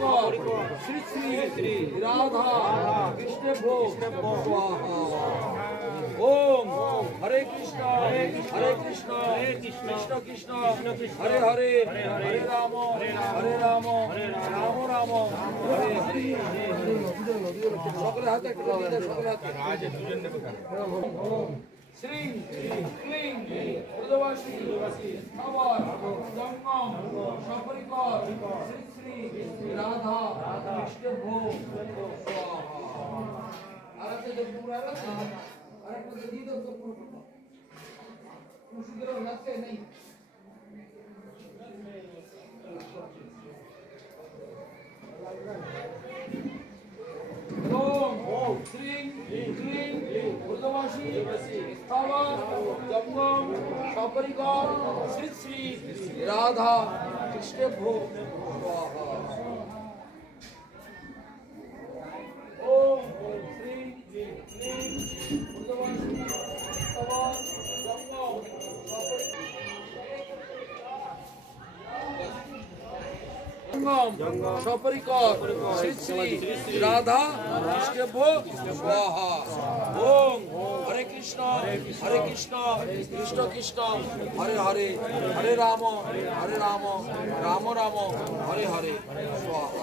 श्री श्री राधा कृष्ण भो स्वाहा। ओम हरे कृष्ण कृष्ण कृष्ण हरे हरे हरे राम राम राम हरे हरे। सकले हाथ श्री क्लीं उर्ध्वशी स्थावर जंगम सपरिकर श्री श्री राधा कृष्ण भो स्वाहा। आरते जब पूरा रहा अरे को दी दो तो पूरा उसी तरह लगते नहीं। ओम श्री क्लीं उर्ध्वशी स्थावर जंगम सपरिकर श्री श्री राधा कृष्ण भो स्वाहा। ओम श्री क्लीं उर्ध्वशी स्थावर जंगम सपरिकर श्री श्री राधा कृष्ण भो स्वाहा। ओम हरे कृष्ण कृष्ण कृष्ण हरे हरे हरे राम राम राम हरे हरे स्वाहा।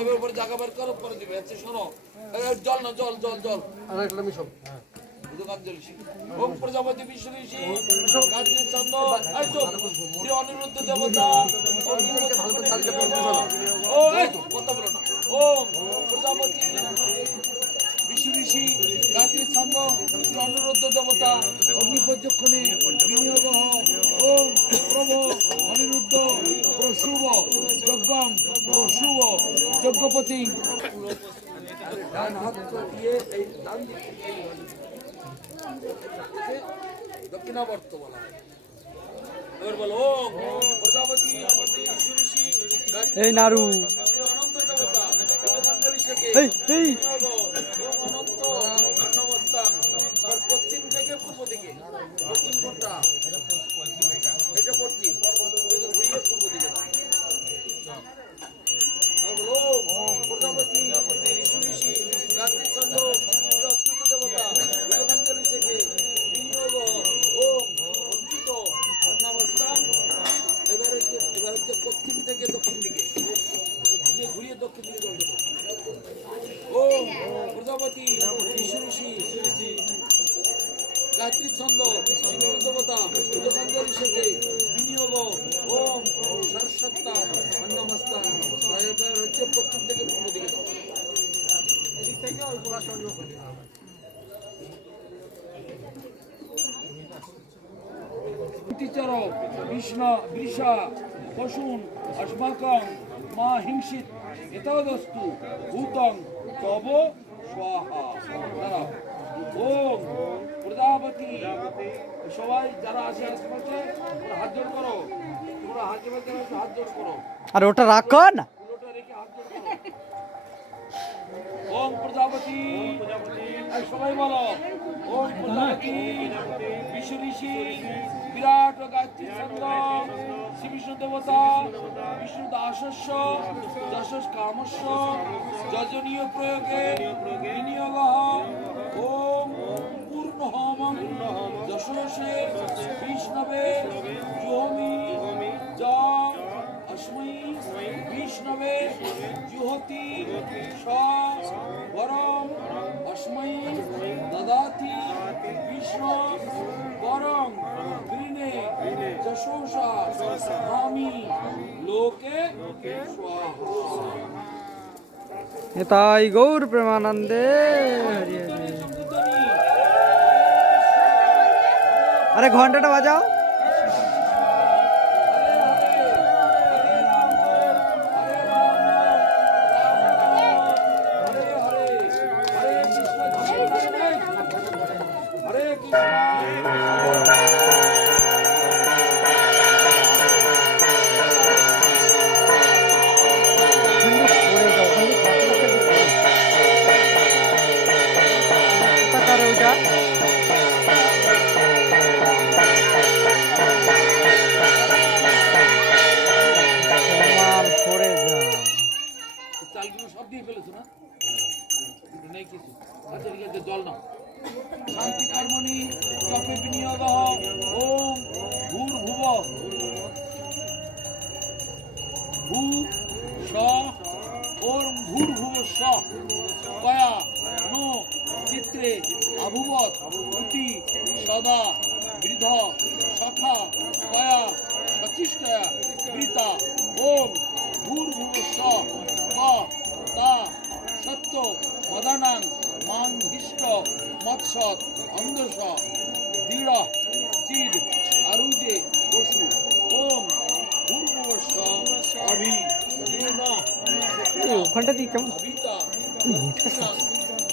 এবার উপরে জায়গা বের করো করে দিবে। আচ্ছা শোনো জল না জল জল জল ओम प्रजापति विष्णु ऋषि गायत्री छंद श्री अनिरुद्ध देवता ओम प्रजापति विष्णु ऋषि गायत्री छंद श्री अनिरुद्ध देवता अग्निपक्षणे विनियोग ओम प्रभो अनिरुद्ध प्रशुभ यज्ञं प्रशुभ यज्ञपति दक्षिणावर्त बला है। और बोलो ओम प्रजापति विष्णु ऋषि हे नारू श्री अनंत देवता अभिषेके ओम अनंत नमस्तां और पश्चिम থেকে পূর্ব দিকে পশ্চিম কোণটা এটা পশ্চিম থেকে ঘুরিয়ে পূর্ব দিকে और बोलो ओम प्रजापति विष्णु ऋषि गायत्री छंद श्री अच्युत देवता अभिषेके पश्चिम থেকে দক্ষিণ দিকে ঘুরিয়ে দক্ষিণ দিকে চলবে। ওম প্রজাপতি বিষ্ণু ঋষি গায়ত্রী ছন্দ দেবতা অভিষেকে বিনিয়োগ ওম সরস্বতা নমস্তা এবার হচ্ছে পশ্চিম থেকে পূর্ব দিকে দাও। এদিক থেকে অল্প সহযোগ করবে। चर विष्णु वृषा पशून अस्माकं मा हिंसित एतदस्तु भूतं तव स्वाहा। ओम प्रजापति সবাই যারা আছে আশেপাশে হাত জোড় করো। তোমরা হাত জোড় করো হাত জোড় করো আর ওটা রাখো না ওটা রেখে হাত জোড় করো। ओम प्रजापति सबाई बोलो ओम प्रजापति विष्णु ऋषि विराट गायत्री छंद श्री विष्णु देवता विष्णु दासस्य दशस कामस्य यजनीय प्रयोगे विनियोग ओम पूर्ण होमं दशसे विष्णवे जुहोमि जा अस्मै विष्णवे जुहोति सा वरम अस्मै ददाति विष्णु वरम गृणे जशोषा स्वामी लोके स्वाहा। निताई गौर प्रेमानंदे। अरे घंटाटा बाजाओ। ওম ভূর্ভুবঃ ভূ স ওম ভূর্ভুবস্বঃ কয়া নো চিত্রে আভুবৎ উতি সদা বৃদ্ধ সখা কয়া সচিষ্টয়া বৃতা ওম ভূর্ভুবস্বঃ ক তা সত্য মদানাং মান হিষ্ট মৎসৎ অন্ধস দৃঢ় স্থির আরুজে পশু ওম ভূর্ভুবস্ব অভি ওখানটা দিয়ে কেমন অভিতা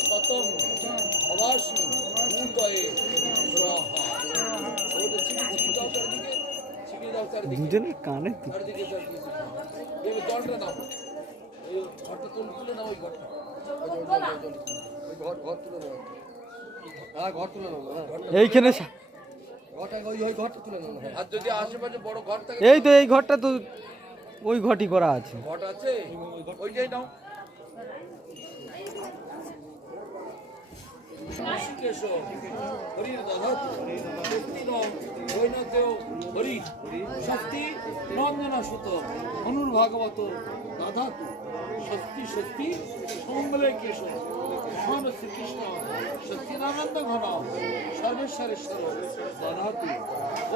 শতম অবাসী উদয়ে স্বাহা ওটা ছিড়ি দাও চারিদিকে ছিড়ি দাও চারিদিকে দুজনের কানে চারিদিকে এবার জলটা দাও এই ঘরটা তুলে নাও ওই ঘরটা ওই ঘর তুলে নাও হ্যাঁ ঘর তুলে নাও এইখানে ঘরটা ওই ঘরটা তুলে নাও আর যদি আশেপাশে বড় ঘর থাকে এই তো এই ঘরটা তো ওই ঘটি করা আছে ঘট আছে ওইটাই নাও ঋষিকেশ হরির দধত শক্তি নম দৈনতেও হরি শক্তি নন্দনা সুত অনুর্ভাগবত দাধাতু শক্তি শক্তি সমঙ্গলে কেশ মহান শ্রীকৃষ্ণ সচ্চিদানন্দ ঘন সর্বেশ্বরেশ্বর দাধাতু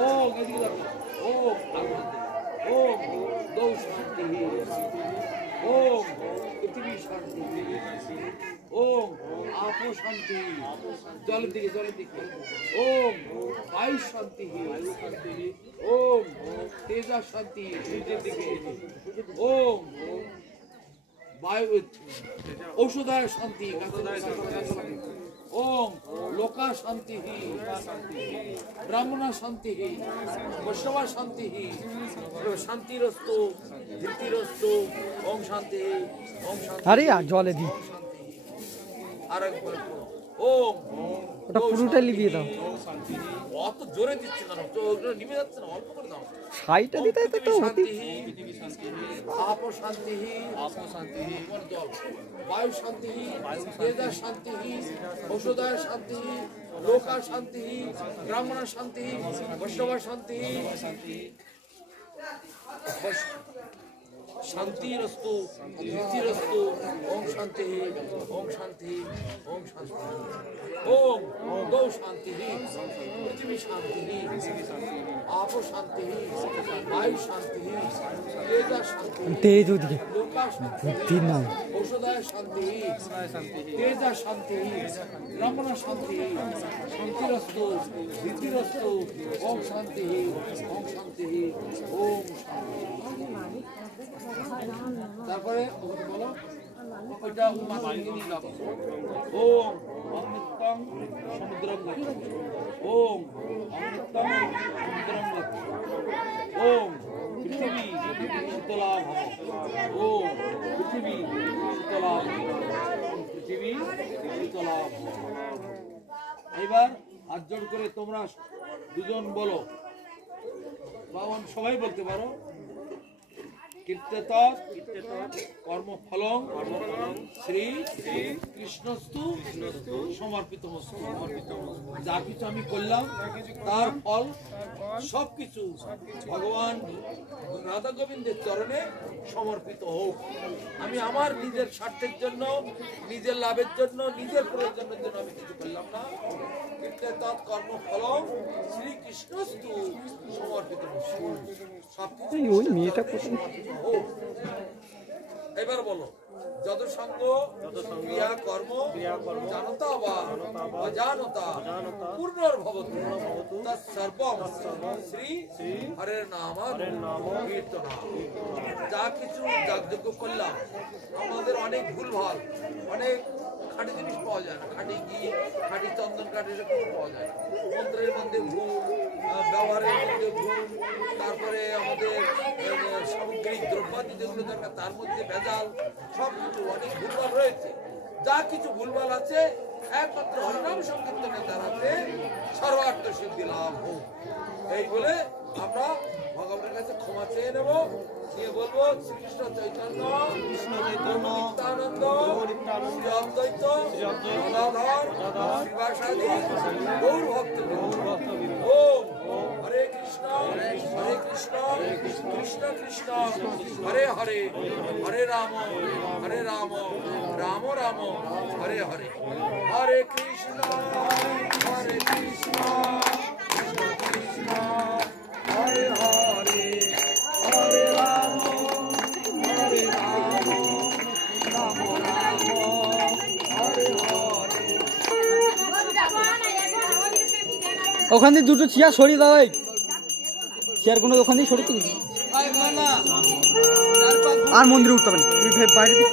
ও গদিলা ও আনন্দ ওম গৌ শান্তি ওম পৃথিবী শান্তি ওম আপো শান্তি জলের দিকে ওম বায়ু শান্তি ওম তেজা শান্তি সূর্যের দিকে ওম বায়ু ঔষধায় শান্তি ওম লোকা শান্তি ব্রাহ্মণা শান্তি বৈষ্ণবা শান্তি শান্তিরস্তু ধৃতিরস্তু ওম শান্তি ওম শান্তি আরে জলে দি আর একবার ওম ওটা পুরোটা লিবিয়ে দাও অত জোরে দিচ্ছে কেন তো ওগুলো নিভে যাচ্ছে না অল্প করে দাও ছাইটা দিতে তো হতি আপো শান্তি জল বায়ু শান্তি তেজা শান্তি ঔষধায় শান্তি লোকা শান্তি ব্রাহ্মণা শান্তি বৈষ্ণবা শান্তি শান্তিরস্তু ধৃতিরস্তু ওম শান্তি ওম শান্তি ওম শান্তি ওম গৌ শান্তি পৃথিবী শান্তি আপো শান্তি বায়ু শান্তি তেজা শান্তি তেজ ওদিকে লোকা শান্তি তিন নাম ঔষধায় শান্তি তেজা শান্তি ব্রাহ্মণা শান্তি শান্তিরস্তু ধৃতিরস্তু ওম শান্তি ওম শান্তি ওম শান্তি তারপরে বলো ওইটা মাথায় নিয়ে যাবো ওম অমৃতং সমুদ্রম গচ্ছ ওম অমৃতং সমুদ্রম গচ্ছ ওম পৃথিবী শীতলা ভব ওম পৃথিবী শীতলা পৃথিবী শীতলা ভব এবার হাত জোড় করে তোমরা দুজন বলো বাবন সবাই বলতে পারো কীর্তেত কর্মফলং শ্রী কৃষ্ণস্তু সমর্পিতমস্তু যা কিছু আমি করলাম তার ফল সবকিছু ভগবান রাধা গোবিন্দের চরণে সমর্পিত হোক। আমি আমার নিজের স্বার্থের জন্য, নিজের লাভের জন্য, নিজের প্রয়োজনের জন্য আমি কিছু করলাম না। কীর্তেত কর্মফলং শ্রীকৃষ্ণস্তু সমর্পিতমস্তু সবকিছু ওই মেয়েটা এবার বলো যত সঙ্গ ক্রিয়া কর্ম জানতা বা অজানতা পূর্ণর্ভবতু তৎসর্বং শ্রী হরের নাম কীর্তনা। যা কিছু যাগযজ্ঞ করলাম আমাদের অনেক ভুলভাল, অনেক খাঁটি জিনিস পাওয়া যায় না, খাঁটি ঘি, খাঁটি চন্দন কাঠ এরকম পাওয়া যায় না। মন্ত্রের মধ্যে ভুল, ব্যবহারের মধ্যে ভুল, তারপরে আমাদের সামগ্রিক দ্রব্যাদি যেগুলো দরকার তার মধ্যে ভেজাল, সব কিছু অনেক ভুলভাল রয়েছে। যা কিছু ভুলভাল আছে একমাত্র হরিনাম সংকীর্তনের দ্বারাতে সর্বার্থ সিদ্ধি লাভ হোক। এই বলে আমরা ভগবানের কাছে ক্ষমা চেয়ে নেব, নিয়ে বলবো শ্রীকৃষ্ণ চৈতন্য নিত্যানন্দ শ্রী অদ্বৈত গদাধর শ্রীবাসাদি গৌর ভক্ত ওম কৃষ্ণ কৃষ্ণ হরে হরে হরে রাম রাম রাম হরে হরে হরে কৃষ্ণ কৃষ্ণ কৃষ্ণ হরে হরে হরে রাম রাম রাম হরে হরে। ওখান থেকে দুটো চেয়ার সরিয়ে দাও, এই চেয়ারগুলো ওখান থেকে সরিয়ে দিবি। আর মন্দিরে উঠতে পারি, তুমি বাইরে দিক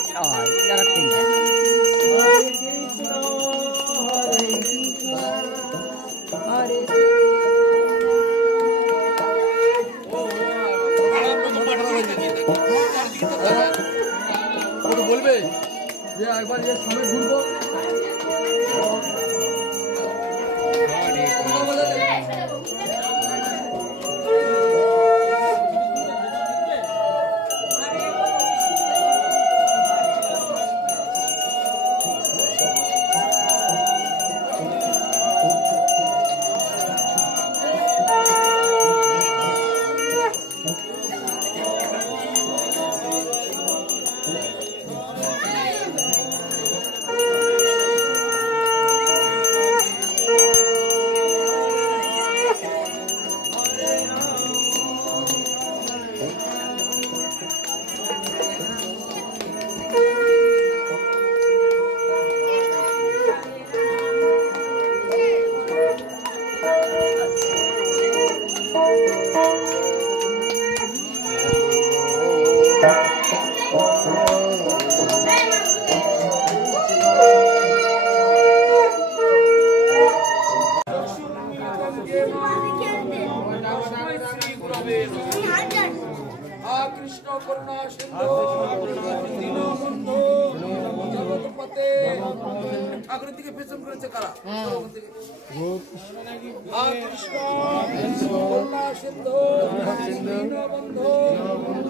বলবে যে একবার যে সময় ঘুরবো কৃষ্ণ করুণা সিন্ধু দীনবন্ধু জগৎপতে। ঠাকুরের দিকে পেছন করেছে কারা? কৃষ্ণ করুণা সিন্ধু দীনবন্ধু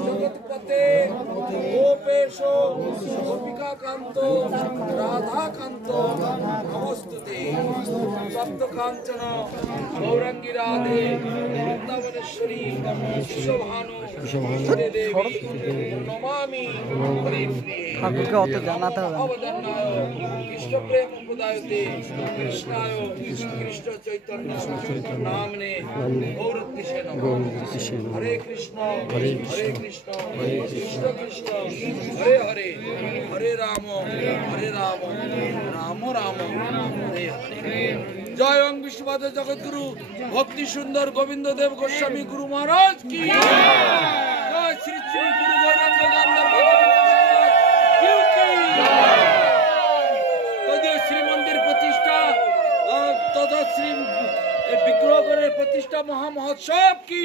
জগৎপতে গোপেশ গোপিকা কান্ত রাধা কান্ত নমস্তুতে। সপ্ত কাঞ্চন গৌরাঙ্গী রাধে বৃন্দাবনেশ্বরী বিশ্বভানু দেবী নমামি হরিপ্রিয়ে। ঠাকুরকে অত জানাতে হবে অবদান্নায় কৃষ্ণ প্রেম উপদায়তে কৃষ্ণায় কৃষ্ণ চৈতন্য নামনে গৌরত্তিষে নমঃ। হরে কৃষ্ণ কৃষ্ণ কৃষ্ণ কৃষ্ণ হরে হরে হরে রাম রাম রাম হরে হরে। জয় ওং বিশ্ববাদ জগৎগুরু ভক্তি সুন্দর গোবিন্দ দেব গোস্বামী গুরু মহারাজ কি জয়। শ্রী শ্রী গুরু গৌরাঙ্গ গান্ধর্ব তদীয় শ্রীমন্দির প্রতিষ্ঠা তথা শ্রী বিগ্রহগণের প্রতিষ্ঠা মহামহোৎসব কি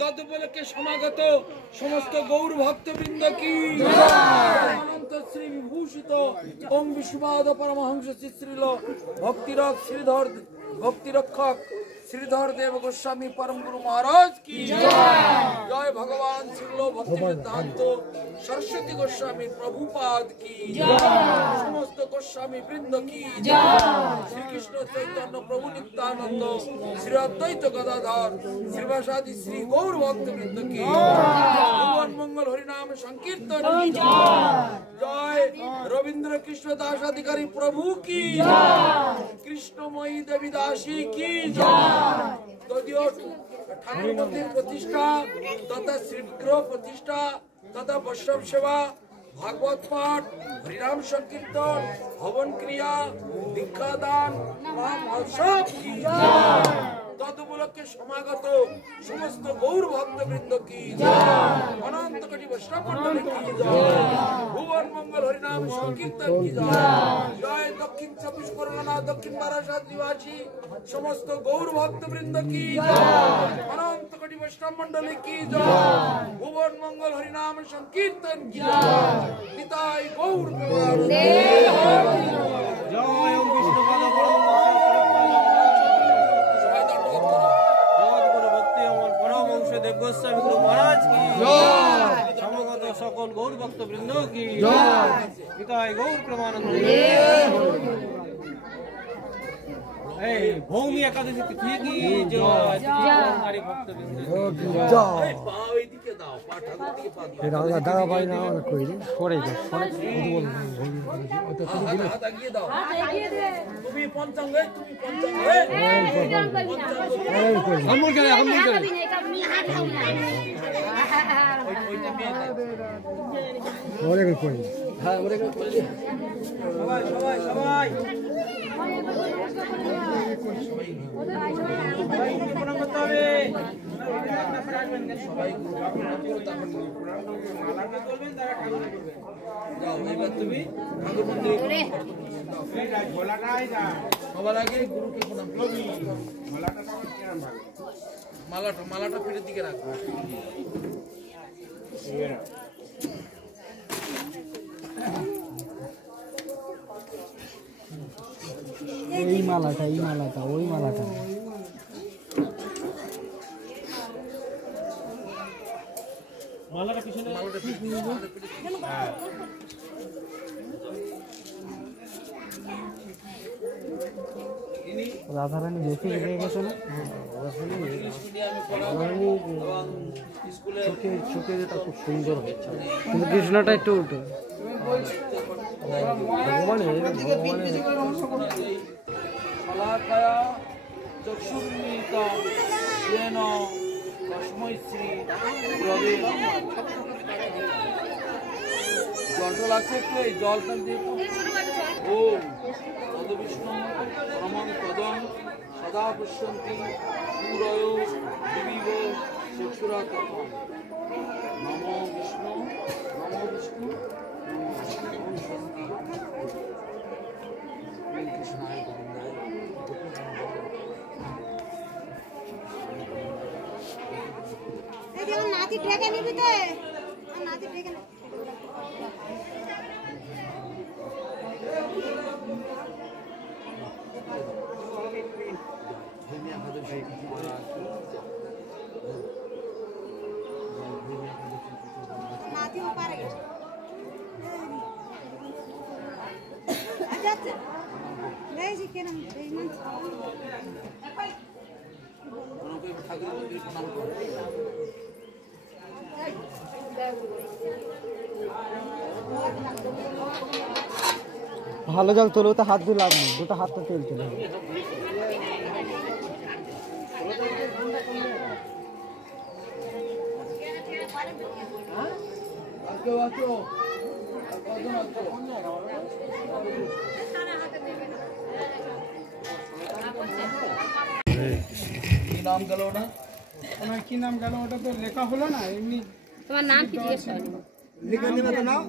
তদ উপলক্ষে সমাগত সমস্ত গৌর ভক্তবৃন্দ কি অনন্ত শ্রী বিভূষিত ওং বিশ্ববাদ পরমহংস শ্রীল ভক্তিরক শ্রীধর ভক্তিরক্ষক শ্রীধর দেব গোস্বামী পরম গুরু মহারাজ কি জয়। ভগবান শ্রীল ভক্তি সিদ্ধান্ত সরস্বতী গোস্বামী প্রভুপাদ কি সমস্ত গোস্বামী বৃন্দ কি শ্রীকৃষ্ণ চৈতন্য প্রভু নিত্যানন্দ শ্রী অদ্বৈত গদাধর শ্রীবাসাদি শ্রী গৌর ভক্ত বৃন্দ কি ভুবন মঙ্গল হরিনাম সংকীর্তন জয়। রবীন্দ্র কৃষ্ণ দাস অধিকারী প্রভু কি কৃষ্ণময়ী দেবী দাসী কি তদীয় ঠাকুর মন্দির প্রতিষ্ঠা তথা শ্রীবিগ্রহ প্রতিষ্ঠা তথা বৈষ্ণব সেবা ভাগবত পাঠ হরিনাম সংকীর্তন হবন ক্রিয়া দীক্ষাদান মহামহোৎসব তদ উপলক্ষে সমাগত সমস্ত গৌর ভক্তবৃন্দ কি অনন্ত কোটি বৈষ্ণব মণ্ডলী কি ভুবন মঙ্গল হরিনাম সংকীর্তন কি জয়। দক্ষিণ 24 পরগনা দক্ষিণ বারাসাত নিবাসী সমস্ত গৌর ভক্তবৃন্দ কি অনন্ত কোটি বৈষ্ণব মণ্ডলী কি ভুবন মঙ্গল হরিনাম সংকীর্তন কি নিতাই গৌর প্রেমানন্দে জয়। গোস্বামী গুরু মহারাজ কি সমগত সকল গৌর ভক্ত বৃন্দ কি নিতাই গৌর প্রেমানন্দে। এই ভৌমি একাদশী তিথি কি জয়। ভক্ত বৃন্দ দাদা ভাই না কই সরে যা সরে হাত আগিয়ে দাও তুমি পঞ্চাঙ্গ তুমি পঞ্চাঙ্গ আমল করে ওরে কই হ্যাঁ ওরে কই সবাই সবাই সবাই সবাই প্রণাম করতে হবে সবাই মালাটা করবেন তারা ঠাকুর করবেন যাও এবার তুমি ঠাকুর মন্দিরে সবার আগে গুরুকে প্রণাম করবে মালাটা পেটের দিকে রাখবো এই মালাটা ওই মালাটা মালাটা পিছনে রাধারানী বেশি লেগে গেছে না চোখে যেটা খুব সুন্দর হচ্ছে কিন্তু কৃষ্ণটা একটু উল্টো ভগবানের ফলাকায়া চক্ষুর্মিলিতং येन তস্मै শ্রী গুরবে নমঃ। জল আছে একটু এই জলটা দিয়ে ওম তদ্বিষ্ণু পরমং পদং সদা পশ্যন্তি সূরয় দিবিব চক্ষুরাতম নমো বিষ্ণু নমো বিষ্ণু নমো স্বস্তি কৃষ্ণায় গোবিন্দায় নাতি ডেকে নিবি তো নাতি ডেকে নাতি পারে গেছে যাচ্ছে এই কেন এই মান ঠাকুর মন্দিরে প্রণাম করো ভালো জল তোলো তো হাত দিয়ে লাগবে দুটো হাত তো তেল চলে কি নাম গেল না ওনার কি নাম গেল ওটা তো লেখা হলো না এমনি তোমার নাম কি জিজ্ঞেস করো লিখে নেবে তো নাম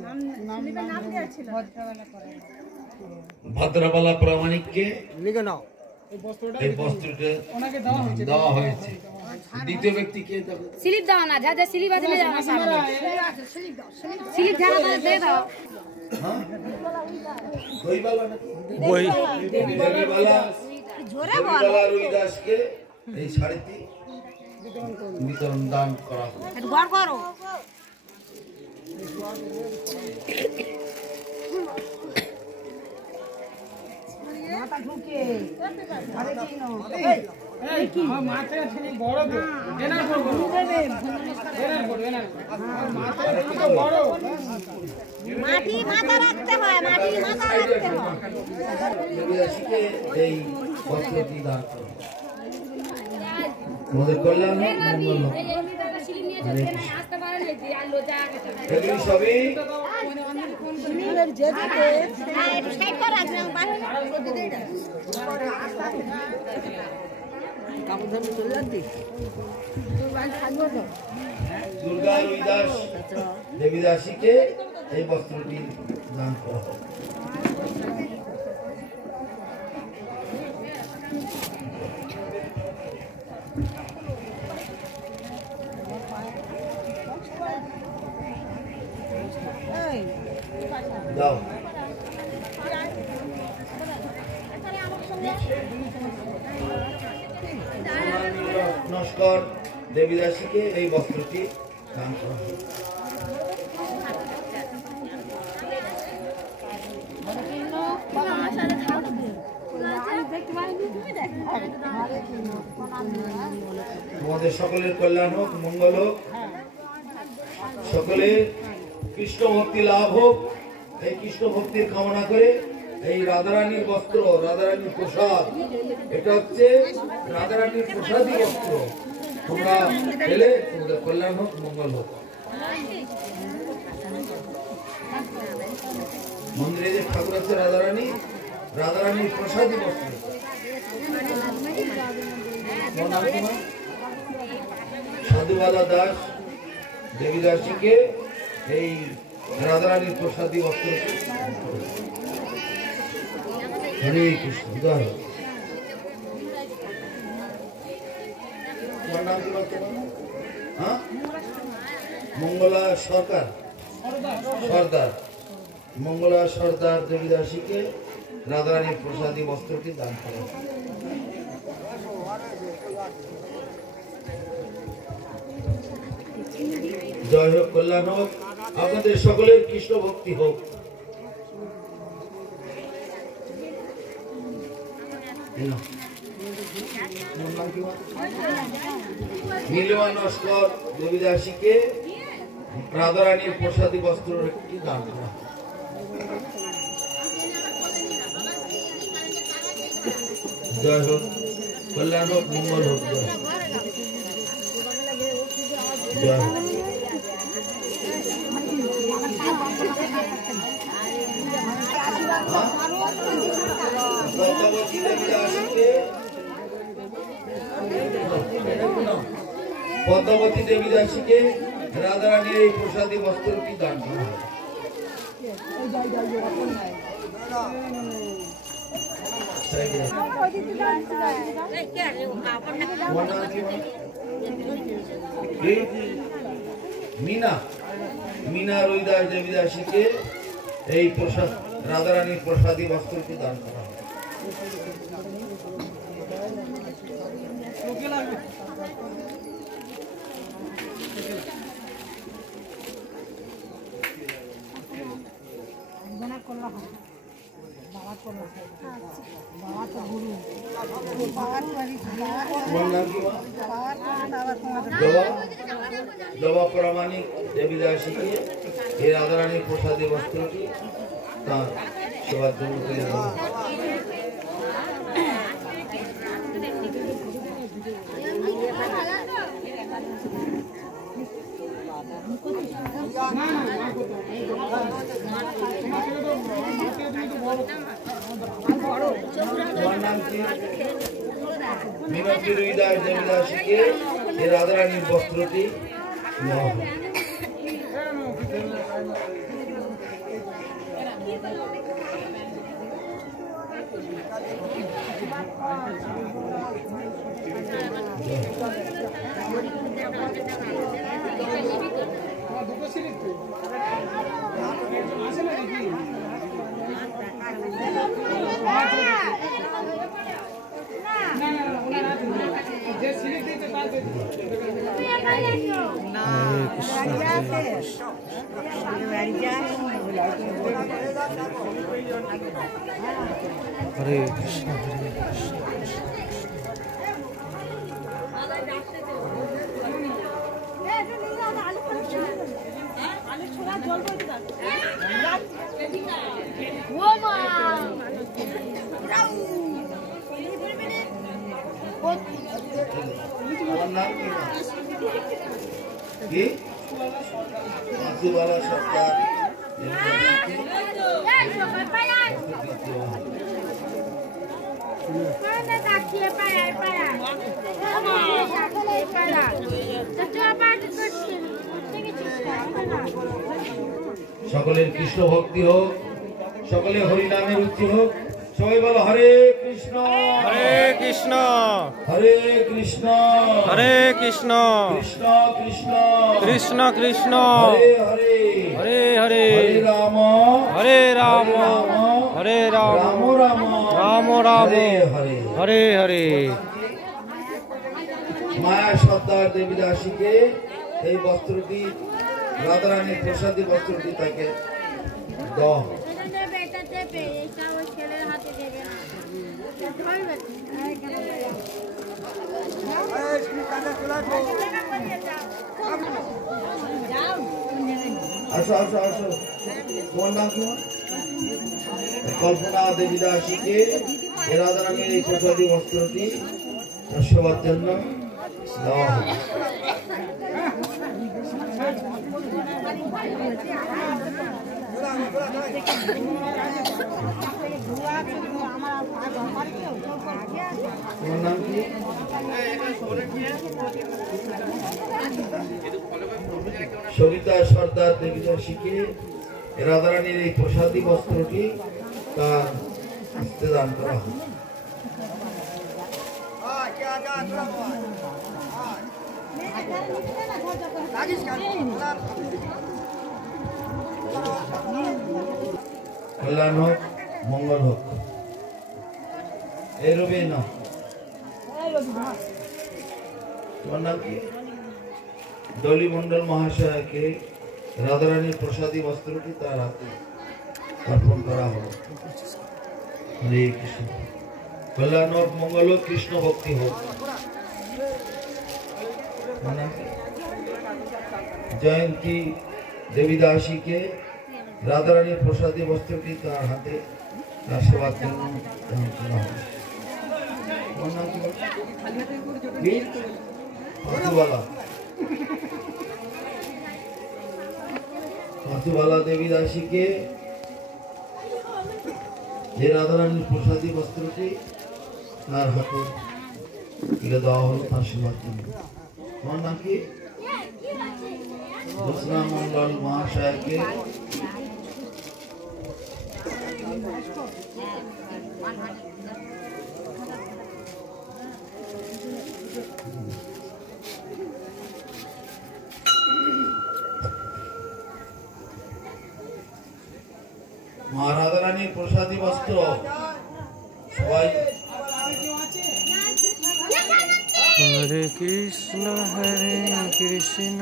ভদ্রবালা প্রামাণিককে লিখে নাও এই বস্ত্রটা দেওয়া হয়েছে দ্বিতীয় ব্যক্তিকে স্লিপ দাও না যা যা স্লিপ আছে নিয়ে যাও না সামনে স্লিপ ধারা করে দে দাও দইবালা না বই দইবালা জোরে বল দইবালা রুইদাসকে এই শাড়িটি বিতরণ দান করা হবে একটু গড় করো মাথা ঢুকে আরে কি নো মাথা ছেলে বড় তো এনার করব এনার মাথা তো বড় মাটি মাথা রাখতে হয় মাটি মাথা রাখতে হয় রুইদাসকে এই বস্ত্রটি দান করা হবে। তোমাদের কল্যাণ হোক, মঙ্গল হোক। এগুলি সবই হ্যাঁ একটু সাইড করে রাখলাম দুর্গা রুইদাস দেবীদাসীকে এই বস্ত্রটি দান করা হবে। দাও নস্কর দেবীদাসীকে এই বস্ত্রটি দান করা হবে। তোমাদের সকলের কল্যাণ হোক, মঙ্গল হোক। সকলে কৃষ্ণ ভক্তি লাভ হোক, এই কৃষ্ণ ভক্তির কামনা করে এই রাধারানীর বস্ত্র, রাধারানীর প্রসাদ, এটা হচ্ছে রাধারানীর প্রসাদী বস্ত্র। তোমরা এলে তোমাদের কল্যাণ হোক, মঙ্গল হোক। মন্দিরে যে ঠাকুর আছে রাধারানী, রাধারানীর প্রসাদী বস্ত্র। সাধুবাদা দাস দেবীদাসীকে এই রাধারানীর প্রসাদী বস্ত্র। হরে কৃষ্ণ। জয় হোক। তোমার নাম কি বলতো? হ্যাঁ, মঙ্গলা সরকার, সর্দার। মঙ্গলা সর্দার দেবীদাসীকে রাধারানীর প্রসাদী বস্ত্রটি দান করা। জয় হোক, কল্যাণ হোক, আপনাদের সকলের কৃষ্ণ ভক্তি হোক। নীলিমা নস্কর দেবীদাসীকে রাধারানীর প্রসাদী বস্ত্র একটি দান করা। জয় হোক, কল্যাণ হোক, মঙ্গল হোক। জয় হোক। পদ্মাবতী দেবীদাসীকে রাধারানীর এই প্রসাদী বস্ত্রটি দান করা। মিনা, মিনা রুইদাস দেবীদাসীকে এই প্রসাদ, রাধারানীর প্রসাদী বস্ত্রটি দান করা। জবা প্রামাণিক দেবীদাসীকে এই রাধারানীর প্রসাদী বস্ত্রটি তার সেবার জন্য তুলে দেওয়া। মিনতি রুইদাস দেবীদাসীকে এই রাধারানীর বস্ত্রটি নেওয়া হয়। হরে কৃষ্ণ, হরে কৃষ্ণ। কি মাসুবালা সরকার সকলের কৃষ্ণ ভক্তি হোক, সকলে হরিনামে রুচি হোক। সবাই বলো হরে কৃষ্ণ, হরে কৃষ্ণ, হরে কৃষ্ণ, হরে কৃষ্ণ, কৃষ্ণ কৃষ্ণ, কৃষ্ণ কৃষ্ণ, হরে হরে, হরে হরে, হরে রাম, হরে রাম, হরে রাম, রাম রাম, রাম রাম, হরে হরে। হরে হরে। মায়া সর্দার দেবীদাসীকে এই বস্ত্রটি, রাধারানীর প্রসাদী বস্ত্রটি তাকে দাও। আসো আসো আসো, তোমার নাম কি? কল্পনা দেবী দাসীকে রাধারানীর এই প্রসাদী বস্ত্রটি সেবার জন্য দেওয়া হবে। তোমার নাম কি? সবিতা সর্দার দেবী দাসীকে রাধারানীর এই প্রসাদী বস্ত্রটি তার হস্তে দান করা হবে। কল্যাণ হোক, মঙ্গল হোক। এই রবি না, তোমার নাম কি? দলি মন্ডল মহাশয়কে রাধারানীর প্রসাদী বস্ত্রটি তার হাতে অর্পণ করা হলো। হরে কৃষ্ণ। কল্যাণ হোক, মঙ্গল হোক, কৃষ্ণ ভক্তি হোক। জয়ন্তী দেবী দাসীকে রাধারানীর প্রসাদী বস্ত্রটি তার হাতে তার সেবার জন্য গ্রহণ করা হবে। মাথুবালা দেবী দাসীকে যে রাধারানীর প্রসাদী বস্ত্রটি তার হাতে তুলে দেওয়া হলো তার সেবার জন্য। তোমার নাম কি? দোসরা মন্ডল মহাশয়কে মা রাধারানীর প্রসাদী বস্ত্র সবাই হরে কৃষ্ণ কৃষ্ণ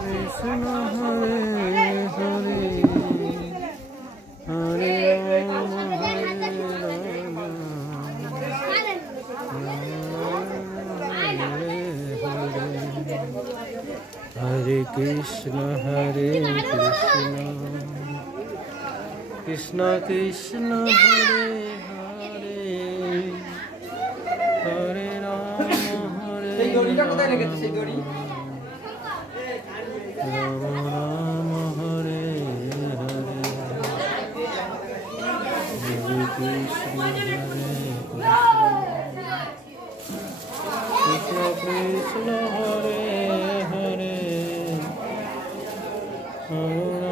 কৃষ্ণ হরে হরে হরে রাম হরে কৃষ্ণ কৃষ্ণ কৃষ্ণ হরে হরে হরে রাম হরে রাম রাম রাম হরে হরে হরে কৃষ্ণ কৃষ্ণ কৃষ্ণ হরে হরে হরে